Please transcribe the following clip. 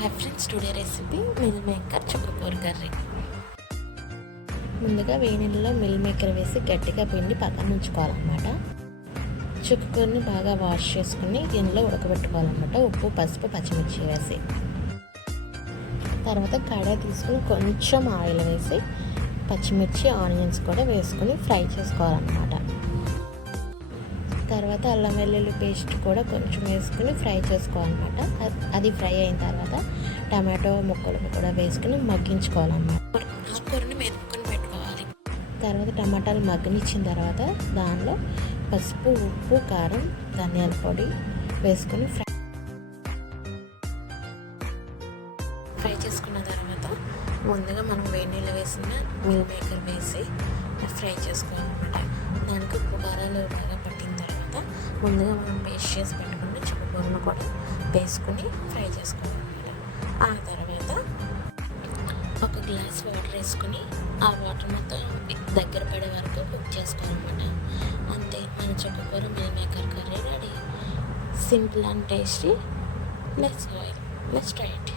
Hi friends today recipe meal maker చుక్కకూర curry ముందుగా వేడి మిల్ మేకర్ వేసి గట్టిగా పిండి పక్కన ఉంచుకోవాలన్నమాట. చుక్కకూరని బాగా వాష్ చేసుకుని దీనిలో ఉడకబెట్టుకోవాలన్నమాట. ఉప్పు పసుపు పచ్చిమిర్చి వేసి. తర్వాత కడాయి తీసుకుని కొంచెం ఆయిల్ వేసి పచ్చిమిర్చి ఆనియన్స్ కూడా వేసుకొని ఫ్రై చేసుకోవాలన్నమాట. తర్వాత అల్లం వెల్లుల్లి పేస్ట్ కూడా కొంచెం వేసుకుని ఫ్రై చేసుకోవాలన్నమాట. అది ఫ్రై అయిన తర్వాత టమాటో ముక్కలు కూడా వేసుకుని మగ్గించుకోవాలన్నమాట. ఆకుకూరని మెదుపుకొని పెట్టుకోవాలి. తర్వాత టమాటాలు మగ్గనిచ్చిన తర్వాత దానిలో పసుపు ఉప్పు కారం ధనియాల పొడి వేసుకుని ఫ్రై ఫ్రై చేసుకున్న తర్వాత ముందుగా మనం వేడి నీళ్ళు వేసిన మిల్ మేకర్ వేసి ఫ్రై చేసుకోవాలన్నమాట. దానికి ఉప్పు కారాలు బాగా ముందుగా మనం పేస్ట్ చేసి పెట్టుకున్న చుక్కకూరను కూడా వేసుకుని ఫ్రై చేసుకోవాలన్నమాట. ఆ తర్వాత ఒక గ్లాస్ వాటర్ వేసుకుని ఆ వాటర్ మొత్తం దగ్గర పడే వరకు కుక్ చేసుకోవాలన్నమాట. అంతే మన చుక్కకూర meal maker curry ready. Simple and tasty. Let's oil let's try it